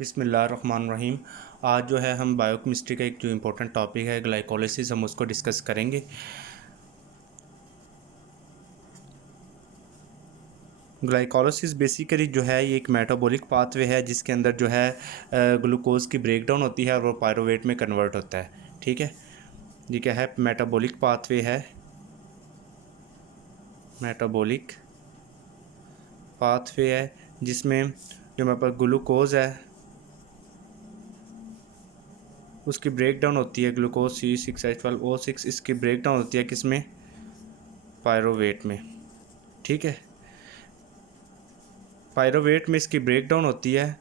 बिस्मिल्लाहिर्रहमानिर्रहीम। आज जो है हम बायोकेमिस्ट्री का एक जो इम्पोर्टेंट टॉपिक है ग्लाइकोलिसिस, हम उसको डिस्कस करेंगे। ग्लाइकोलिसिस बेसिकली जो है ये एक मेटाबॉलिक पाथवे है जिसके अंदर जो है ग्लूकोज की ब्रेकडाउन होती है और वो पायरोवेट में कन्वर्ट होता है। ठीक है, ये क्या है? मेटाबॉलिक पाथवे है। मेटाबॉलिक पाथवे है जिसमें जो हमारे पास ग्लूकोज है उसकी ब्रेकडाउन होती है। ग्लूकोज C6H12O6 इसकी ब्रेकडाउन होती है किसमें? पायरोवेट में। ठीक है, पायरोवेट में इसकी ब्रेकडाउन होती है,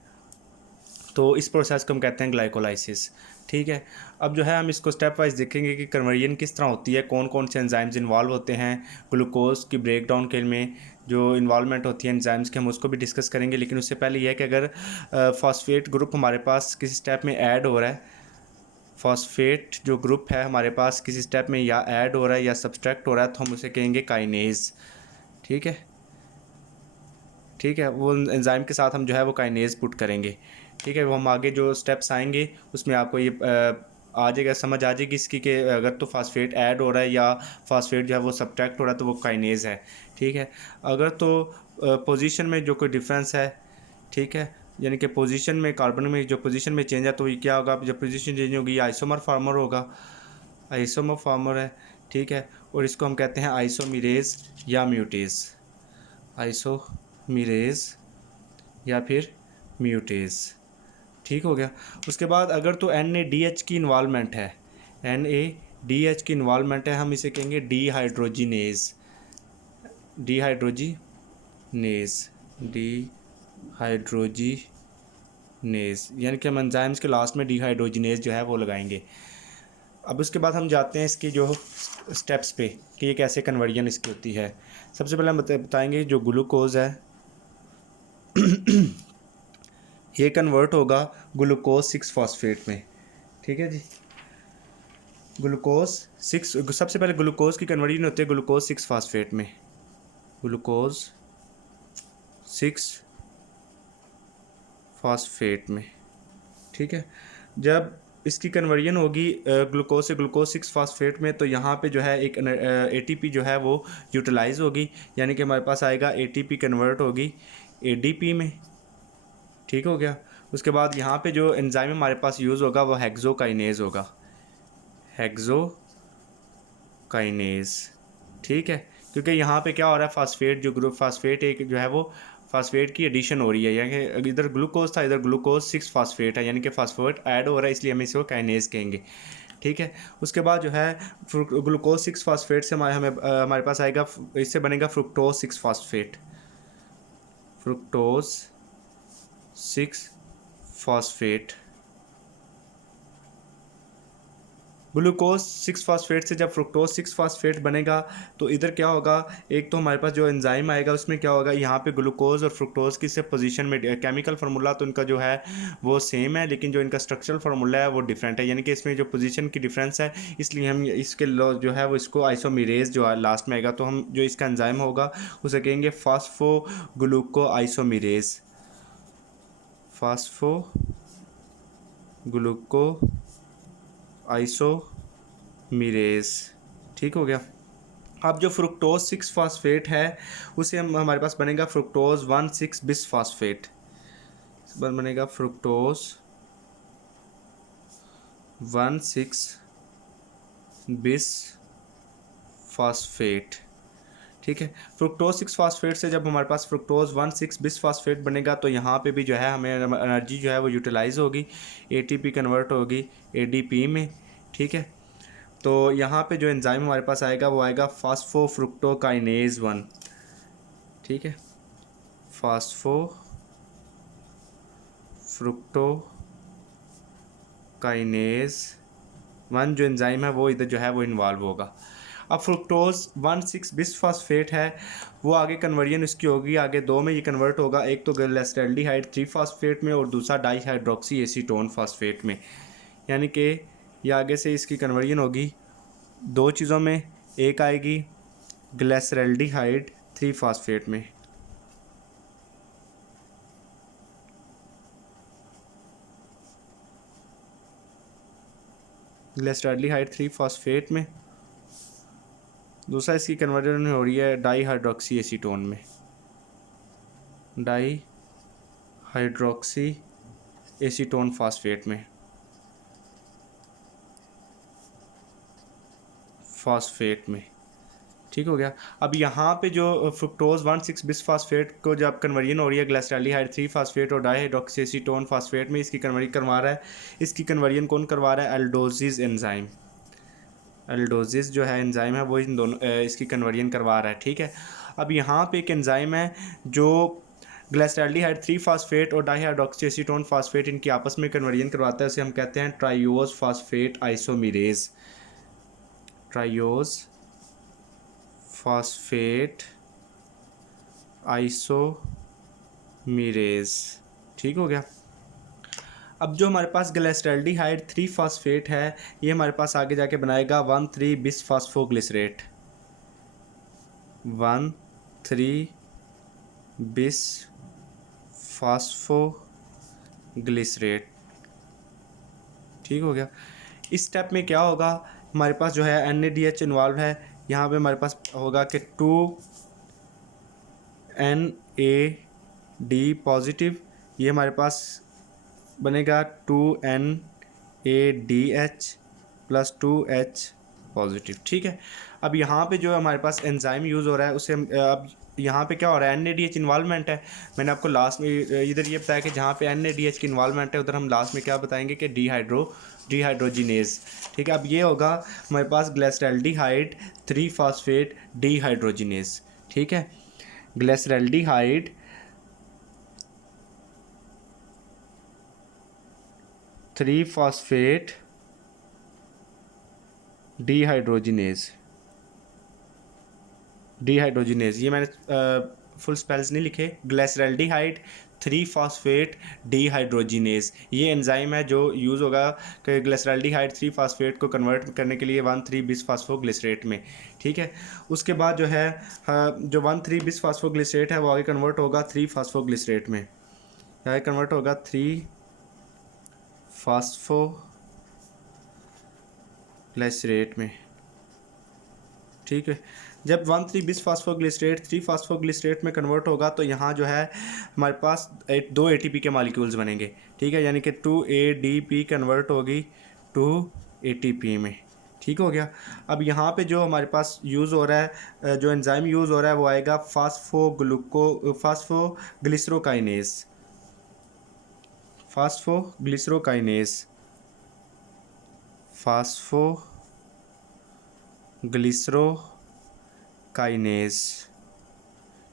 तो इस प्रोसेस को हम कहते हैं ग्लाइकोलाइसिस। ठीक है, अब जो है हम इसको स्टेप वाइज देखेंगे कि कन्वर्जन किस तरह होती है, कौन कौन से एंजाइम्स इन्वॉल्व होते हैं ग्लूकोज की ब्रेकडाउन के में। जो इन्वॉल्वमेंट होती है एंजाइम्स के, हम उसको भी डिस्कस करेंगे। लेकिन उससे पहले यह है कि अगर फॉस्फेट ग्रुप हमारे पास किसी स्टेप में ऐड हो रहा है, फॉस्फेट जो ग्रुप है हमारे पास किसी स्टेप में या ऐड हो रहा है या सब्सट्रैक्ट हो रहा है, तो हम उसे कहेंगे काइनेज। ठीक है, ठीक है, वो एंजाइम के साथ हम जो है वो काइनेज पुट करेंगे। ठीक है, वो हम आगे जो स्टेप्स आएंगे उसमें आपको ये आ जाएगा, समझ आ जाएगी इसकी कि अगर तो फास्फेट ऐड हो रहा है या फास्फेट जो है वो सब्ट्रैक्ट हो रहा है तो वो काइनेज है। ठीक है, अगर तो पोजीशन में जो कोई डिफरेंस है, ठीक है, यानी कि पोजीशन में कार्बन में जो पोजीशन में चेंज है, तो ये क्या होगा? जब पोजीशन चेंज होगी ये आइसोमर फार्मर होगा, आइसोमर फार्मर है। ठीक है, और इसको हम कहते हैं आइसोमीरेज या म्यूटेज, आइसोमीरेज या फिर म्यूटेज। ठीक हो गया। उसके बाद अगर तो NADH की इन्वॉल्वमेंट है, NADH की इन्वॉल्वमेंट है, हम इसे कहेंगे डीहाइड्रोजिनेज, डीहाइड्रोजिनेज, डीहाइड्रोजिनेज, यानी कि हम एंजाइम्स के लास्ट में डीहाइड्रोजिनेज जो है वो लगाएंगे। अब उसके बाद हम जाते हैं इसकी जो स्टेप्स पे कि ये कैसे कन्वर्जन इसकी होती है। सबसे पहले हम बताएंगे जो ग्लूकोज है ये कन्वर्ट होगा ग्लूकोज 6 फॉस्फेट में। ठीक है जी, ग्लूकोज 6, सबसे पहले ग्लूकोज की कन्वर्जन होती है ग्लूकोज 6 फॉस्फेट में, ग्लूकोज 6 फॉस्फेट में। ठीक है, जब इसकी कन्वर्जन होगी ग्लूकोज से ग्लूकोज 6 फॉस्फेट में, तो यहाँ पे जो है एक ATP जो है वो यूटिलाइज होगी, यानी कि हमारे पास आएगा ATP कन्वर्ट होगी ADP में। ठीक हो गया। उसके बाद यहाँ पे जो एंजाइम हमारे पास यूज़ होगा वो हेक्सोकाइनेज होगा, हेक्सोकाइनेज। ठीक है, क्योंकि यहाँ पे क्या हो रहा है, फास्फेट जो ग्रुप फास्फेट एक जो है वो फास्फेट की एडिशन हो रही है, यानी कि इधर ग्लूकोज था, इधर ग्लूकोज 6 फॉस्फेट है, यानी कि फास्फेट ऐड हो रहा है, इसलिए हम इसको काइनेज कहेंगे। ठीक है, उसके बाद जो है ग्लूकोज 6 फॉस्फेट से हमारे पास आएगा, इससे बनेगा fructose 6 phosphate, fructose 6 phosphate. Glucose 6 phosphate से जब फ्रुक्टोज 6 फॉस्फेट बनेगा तो इधर क्या होगा, एक तो हमारे पास जो एंजाइम आएगा उसमें क्या होगा, यहाँ पे ग्लूकोज और फ्रुक्टोज की से पोजीशन में केमिकल फार्मूला तो इनका जो है वो सेम है, लेकिन जो इनका स्ट्रक्चरल फार्मूला है वो डिफरेंट है, यानी कि इसमें जो पोजीशन की डिफरेंस है, इसलिए हम इसके जो है वो इसको आइसोमीरेज जो है लास्ट में आएगा, तो हम जो इसका एंजाइम होगा उसे कहेंगे फास्फोग्लूको आइसोमीरेज, फास्फोग्लूको आइसोमीरेज। ठीक हो गया। अब जो फ्रुक्टोज 6 फॉस्फेट है उसे हमारे पास बनेगा फ्रुक्टोज 1,6 बिस फॉस्फेट, बनेगा फ्रुक्टोज 1,6 बिस फॉस्फेट। ठीक है, फ्रुक्टोज 6 फॉस्फेट से जब हमारे पास फ्रुक्टोज 1,6 बिस फॉस्फेट बनेगा तो यहाँ पे भी जो है हमें एनर्जी जो है वो यूटिलाइज होगी, ATP कन्वर्ट होगी ADP में। ठीक है, तो यहाँ पे जो एंजाइम हमारे पास आएगा वो आएगा फास्फोफ्रुक्टोकाइनेज 1। ठीक है, फास्फोफ्रुक्टोकाइनेज 1 जो एंजाइम है वो इधर जो है वो इन्वॉल्व होगा। अब फ्रुक्टोज 1,6 बिस फॉस्फेट है, वो आगे कन्वर्जन इसकी होगी, आगे दो में ये कन्वर्ट होगा, एक तो ग्लिसरॉल्डिहाइड 3 फॉस्फेट में और दूसरा डाईहाइड्रोक्सी एसीटोन फॉस्फेट में, यानी कि ये आगे से इसकी कन्वर्जन होगी दो चीज़ों में, एक आएगी ग्लिसरॉल्डिहाइड 3 फॉस्फेट में, ग्लिसरॉल्डिहाइड 3 फॉस्फेट में, दूसरा इसकी कन्वर्जन हो रही है डाई हाइड्रोक्सी एसीटोन में, डाई हाइड्रोक्सी एसीटोन फॉस्फेट में, ठीक हो गया। अब यहाँ पे जो फ्रुक्टोज 1,6 बिस फास्फेट को जब कन्वर्जन हो रही है ग्लिसरॉल्डिहाइड 3 फास्फेट और डाईहाइड्रोक्सीएसीटोन फास्फेट में, इसकी कन्वर्जन करवा रहा है, इसकी कन्वर्जन कौन करवा रहा है? एल्डोजिस एंजाइम, एल्डोजिस जो है एंजाइम है वो इन दोनों इसकी कन्वर्जन करवा रहा है, ठीक है। अब यहाँ पे एक एंजाइम है जो ग्लिसरॉल्डिहाइड 3 फास्फेट और डाईहाइड्रोक्सीएसीटोन फास्फेट इनकी आपस में कन्वर्जन करवाता है, उसे हम कहते हैं ट्राइयोज फास्फेट आइसोमेरेज, ट्राइयोज फास्फेट आइसोमेरेज, ठीक हो गया। अब जो हमारे पास ग्लिसरॉल्डिहाइड 3 फास्फेट है ये हमारे पास आगे जाके बनाएगा 1,3 बिस फास्फोग्लिसरेट, 1,3 बिस फास्फोग्लिसरेट, ठीक हो गया। इस स्टेप में क्या होगा, हमारे पास जो है NADH इन्वॉल्व है, यहाँ पे हमारे पास होगा कि 2NAD पॉजिटिव, ये हमारे पास बनेगा 2NADH प्लस 2H पॉजिटिव, ठीक है। अब यहाँ पे जो हमारे पास एंजाइम यूज़ हो रहा है उसे अब यहाँ पे क्या हो रहा है, NADH इन्वॉल्वमेंट है। मैंने आपको लास्ट में इधर ये बताया कि जहाँ पे NADH की इन्वॉल्वमेंट है उधर हम लास्ट में क्या बताएंगे कि डिहाइड्रोजिनेज, ठीक है। अब ये होगा हमारे पास ग्लिसरॉल्डिहाइड 3 फास्फेट डिहाइड्रोजिनेज, ठीक है। ग्लिसरॉल्डिहाइड 3 फास्फेट डिहाइड्रोजिनेज, ये मैंने फुल स्पेल्स नहीं लिखे, ग्लिसरॉल्डिहाइड 3 फास्फेट डिहाइड्रोजिनेज, ये एंजाइम है जो यूज़ होगा कि ग्लिसरॉल्डिहाइड 3 फास्फेट को कन्वर्ट करने के लिए 1,3 बिस फास्फोग्लिसरेट में, ठीक है। उसके बाद जो है जो 1,3 बिस फास्फोग्लिसरेट है वो आगे कन्वर्ट होगा 3 फास्फोग्लिसरेट में, आगे कन्वर्ट होगा 3 फास्फोग्लिसरेट में, ठीक है। जब 1,3 बिस फास्फोग्लिसरेट 3 फास्फोग्लिसरेट में कन्वर्ट होगा तो यहाँ जो है हमारे पास 2 ATP के मॉलिक्यूल्स बनेंगे, ठीक है, यानी कि 2 ADP कन्वर्ट होगी 2 ATP में, ठीक हो गया। अब यहाँ पे जो हमारे पास यूज़ हो रहा है, जो एंजाइम यूज़ हो रहा है वो आएगा फास्फोग्लिसरोकाइनेज, फास्फोग्लिसरोकाइनेज,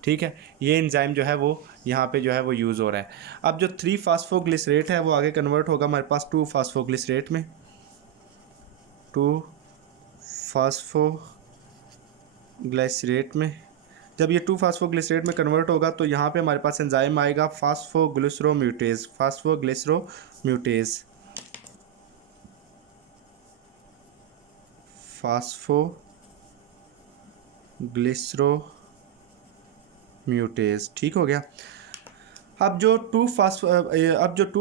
ठीक है। ये एंजाइम जो है वो यहाँ पे जो है वो यूज़ हो रहा है। अब जो 3 फास्फोग्लिसरेट है वो आगे कन्वर्ट होगा हमारे पास 2 फास्फोग्लिसरेट में, 2 फास्फोग्लिसरेट में। जब ये 2 फास्फोग्लिसरेट में कन्वर्ट होगा तो यहाँ पे हमारे पास एंजाइम आएगा फास्फोग्लिसरोम्यूटेज, फास्फोग्लिसरोम्यूटेज, ठीक हो गया। अब जो 2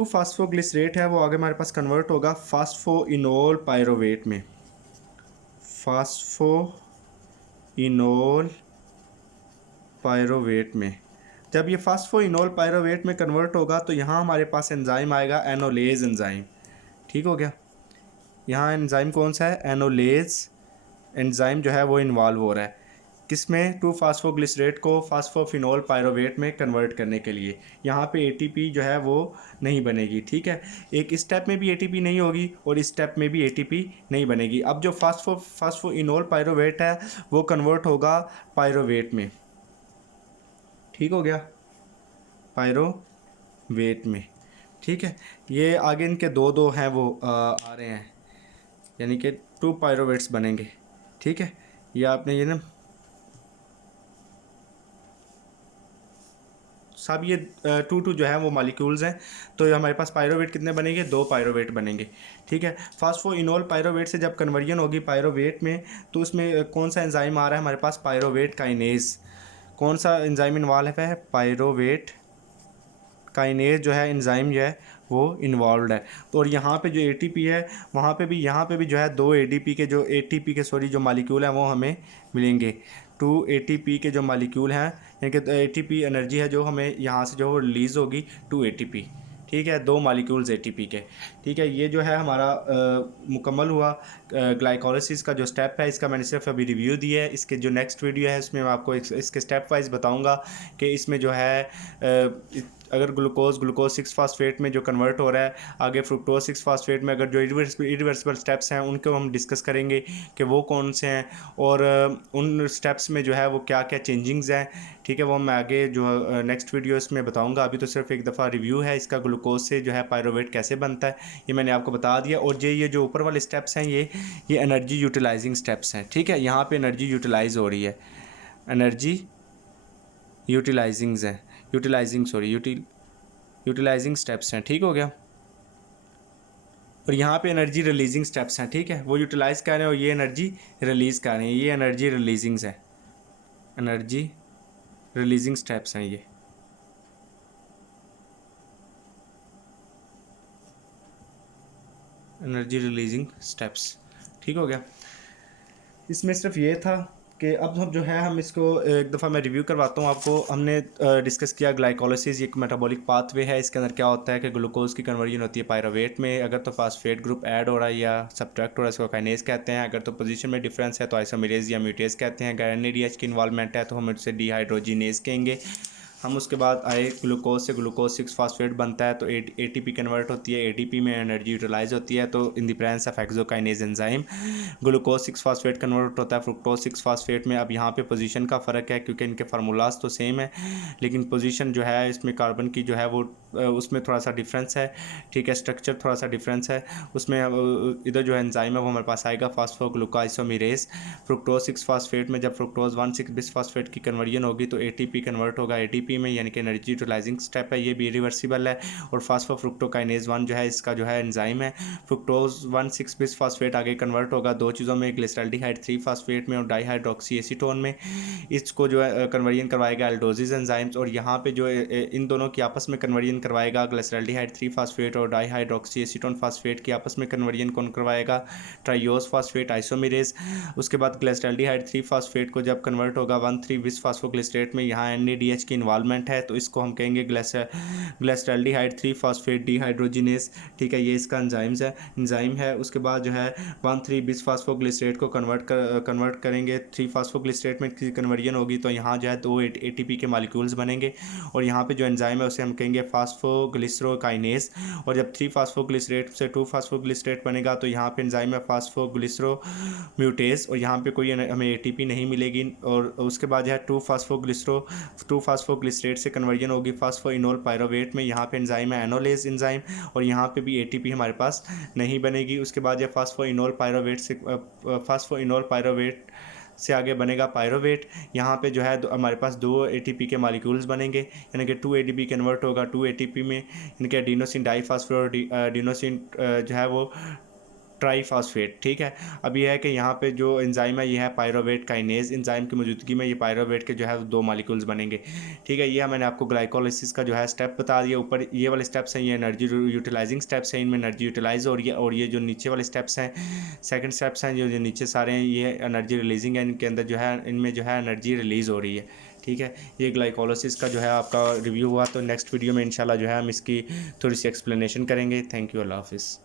फास्फोग्लिसरेट है वो आगे हमारे पास कन्वर्ट होगा फास्फोइनोल पायरोवेट में, फास्फोइनोल पायरोवेट में। जब ये फास्फोइनोल पायरोवेट में कन्वर्ट होगा तो यहाँ हमारे पास एंजाइम आएगा एनोलेज एंजाइम, ठीक हो गया। यहाँ एंजाइम कौन सा है, एनोलेज एंजाइम जो है वो इन्वॉल्व हो रहा है किसमें, 2 फास्फोग्लिसरेट को फास्फोफिनोल पायरोवेट में कन्वर्ट करने के लिए। यहाँ पे ATP जो है वो नहीं बनेगी, ठीक है। एक स्टेप में भी ATP नहीं होगी और इस स्टेप में भी ATP नहीं बनेगी। अब जो फास्फोइनोल पायरोवेट है वो कन्वर्ट होगा पायरोवेट में, ठीक हो गया, पायरोवेट में, ठीक है। ये आगे इनके दो हैं वो आ रहे हैं, यानी कि 2 पायरोवेट्स बनेंगे, ठीक है। ये आपने ये ना सब ये 2 जो है वो मॉलिक्यूल्स हैं, तो हमारे पास पायरोवेट कितने बनेंगे, 2 पायरोवेट बनेंगे, ठीक है। फास्फोइनोल पायरोवेट से जब कन्वर्जन होगी पायरोवेट में तो उसमें कौन सा एंजाइम आ रहा है हमारे पास, पायरोवेट काइनेज। कौन सा एंजाइम इन्वॉल्व है, पायरोवेट काइनेज जो है एंजाइम जो है वो इन्वॉल्व है। तो और यहाँ पे जो एटीपी है वहाँ पे भी, यहाँ पे भी जो है 2 एटीपी के जो एटीपी के सॉरी जो मालिक्यूल हैं वो हमें मिलेंगे। 2 एटीपी के जो मालिक्यूल हैं, यानी कि एटीपी एनर्जी है जो हमें यहाँ से जो वो रिलीज़ होगी 2 एटीपी, ठीक है, 2 मालिक्यूल्स एटीपी के। ठीक है, ये जो है हमारा मुकम्मल हुआ ग्लाइकोलाइसिस का जो स्टेप है, इसका मैंने सिर्फ अभी रिव्यू दिया है। इसके जो नेक्स्ट वीडियो है उसमें मैं आपको इसके स्टेप वाइज बताऊंगा कि इसमें जो है अगर ग्लूकोज 6 फास्फेट में जो कन्वर्ट हो रहा है, आगे फ्रुक्टोज 6 फास्फेट में अगर जो इरिवर्सिबल स्टेप्स हैं उनको हम डिस्कस करेंगे कि वो कौन से हैं, और उन स्टेप्स में जो है वो क्या क्या चेंजिंग्स हैं। ठीक है, वो मैं आगे जो नेक्स्ट वीडियो इसमें बताऊंगा। अभी तो सिर्फ एक दफ़ा रिव्यू है इसका, ग्लूकोज से जो है पायरोवेट कैसे बनता है ये मैंने आपको बता दिया। और ये जो ऊपर वाले स्टेप्स हैं ये एनर्जी यूटिलाइजिंग स्टेप्स हैं। ठीक है, यहाँ पे एनर्जी यूटिलाइज हो रही है, एनर्जी यूटिलाइजिंग स्टेप्स हैं। ठीक हो गया। और यहाँ पे एनर्जी रिलीजिंग स्टेप्स हैं। ठीक है, वो यूटिलाइज कर रहे हैं और ये एनर्जी रिलीज़ कर रहे हैं, ये एनर्जी रिलीजिंग्स है, एनर्जी रिलीजिंग स्टेप्स हैं ये। एनर्जी रिलीजिंग स्टेप्स, ठीक हो गया। इसमें सिर्फ ये था कि अब हम जो है हम इसको एक दफ़ा मैं रिव्यू करवाता हूँ आपको। हमने डिस्कस किया ग्लाइकोलाइसिस एक मेटाबॉलिक पाथवे है। इसके अंदर क्या होता है कि ग्लूकोज की कन्वर्जन होती है पायरोवेट में, अगर तो फास्फेट ग्रुप ऐड हो रहा है या सब्ट्रैक्ट हो रहा है इसको काइनेज कहते हैं, अगर तो पोजीशन में डिफरेंस है तो आइसोमेरेज या म्यूटेज कहते हैं, अगर एनएडीएच की इन्वॉल्वमेंट है तो हम उसे डिहाइड्रोजिनेज कहेंगे। हम उसके बाद आए ग्लूकोज से ग्लूकोज 6 फास्फेट बनता है तो एटीपी कन्वर्ट होती है, एटीपी में एनर्जी यूटिलाइज होती है, तो in the presence of hexokinase enzyme glucose 6 phosphate convert होता है फ्रुक्टोज 6 फास्फेट में। अब यहाँ पे पोजीशन का फ़र्क है क्योंकि इनके फार्मूलाज तो सेम है, लेकिन पोजीशन जो है इसमें कार्बन की जो है वो उसमें थोड़ा सा डिफरेंस है। ठीक है, स्ट्रक्चर थोड़ा सा डिफरेंस है उसमें। इधर जो है एंजाइम है वो हमारे पास आएगा फास्फोग्लूकोआइसोमेरेज। फ्रुक्टोज 6 फास्फेट में जब फ्रुक्टोज 1,6 बिस फास्फेट की कन्वर्जन होगी तो एटीपी कन्वर्ट होगा एटीपी में, यानी कि एनर्जी यूटिलाइजिंग स्टेप है, ये भी रिवर्सिबल है। और फास्फोफ्रुक्टोकाइनेज 1 जो है इसका जो है एंजाइम है, फ्रुक्टोज 1,6 बिस फास्फेट आगे कन्वर्ट होगा दो चीज़ों में, ग्लिसरॉल्डिहाइड 3 फास्फेट में और डाईहाइड्रोक्सी एसीटोन में। इसको जो है कन्वर्जन करवाएगा एल्डोजिस एंजाइम्स, और यहाँ पे जो इन दोनों की आपस में कन्वर्जन करवाएगा ग्लिसरॉल्डिहाइड 3 फास्फेट और डाईहाइड्रोक्सी एसीटोन फास्फेट की आपस में कन्वर्जन कौन करवाएगा, ट्राइयोस फास्फेट आइसोमेरेज। उसके बाद ग्लिसरॉल्डिहाइड 3 फास्फेट को जब कन्वर्ट होगा 1,3 बिस फास्फोग्लिसरेट में, यहाँ एनएडीएच की इन्वॉल्वमेंट है तो इसको हम कहेंगे ग्लिसरॉल्डिहाइड 3 फास्फेट डिहाइड्रोजिनेज। ठीक है, ये इसका एंजाइम है। उसके बाद जो है 1,3 बिस फास्फोग्लिसरेट को कन्वर्ट करेंगे 3 फास्फोग्लिसरेट में कन्वर्जन होगी तो यहाँ जो है 2 एटीपी के मॉलिक्यूल्स बनेंगे, और यहाँ पे जो एंजाइम है उसे हम कहेंगे फास्फोग्लिसरोकाइनेज। और जब 3 फास्फोग्लिसरेट से 2 फास्फोग्लिसरेट बनेगा तो यहाँ पे एंजाइम है फास्फोग्लिसरोम्यूटेज, और यहाँ पे कोई हमें एटीपी नहीं मिलेगी। और उसके बाद जो है 2 फास्फोग्लिसरेट से कन्वर्जन होगी फास्फोइनोल पायरोवेट में, यहाँ पे एंजाइम है एनोलेज एंजाइम, और यहाँ पे भी एटीपी हमारे पास नहीं बनेगी। उसके बाद ये फास्फोइनोल पायरोवेट से आगे बनेगा पायरोवेट। यहाँ पे जो है हमारे पास 2 एटीपी के मॉलिक्यूल्स बनेंगे, यानी कि 2 एटीपी कन्वर्ट होगा 2 एटीपी में, इनके एडिनोसिन डाईफास्फोर एडिनोसिन जो है वो ट्राईफास्फेट। ठीक है, अब यह है कि यहाँ पे जो एंजाइम है ये है पायरोवेट काइनेज, एंजाइम की मौजूदगी में ये पायरोवेट के जो है 2 मॉलिक्यूल्स बनेंगे। ठीक है, ये मैंने आपको ग्लाइकोलाइसिस का जो है स्टेप बता दिया। ऊपर ये वाले स्टेप्स हैं ये एनर्जी यूटिलाइजिंग स्टेप्स हैं, इनमें एनर्जी यूटिलाइज हो रही है, और ये जो नीचे वाले स्टेप्स हैं सेकंड स्टेप्स हैं जो नीचे सारे हैं ये एनर्जी रिलीजिंग है, इनके अंदर जो है इनमें जो है एनर्जी रिलीज़ हो रही है। ठीक है, ये ग्लाइकोलाइसिस का जो है आपका रिव्यू हुआ। तो नेक्स्ट वीडियो में इंशाल्लाह जो है हम इसकी थोड़ी सी एक्सप्लेनेशन करेंगे। थैंक यू, अल्लाह हाफिज़।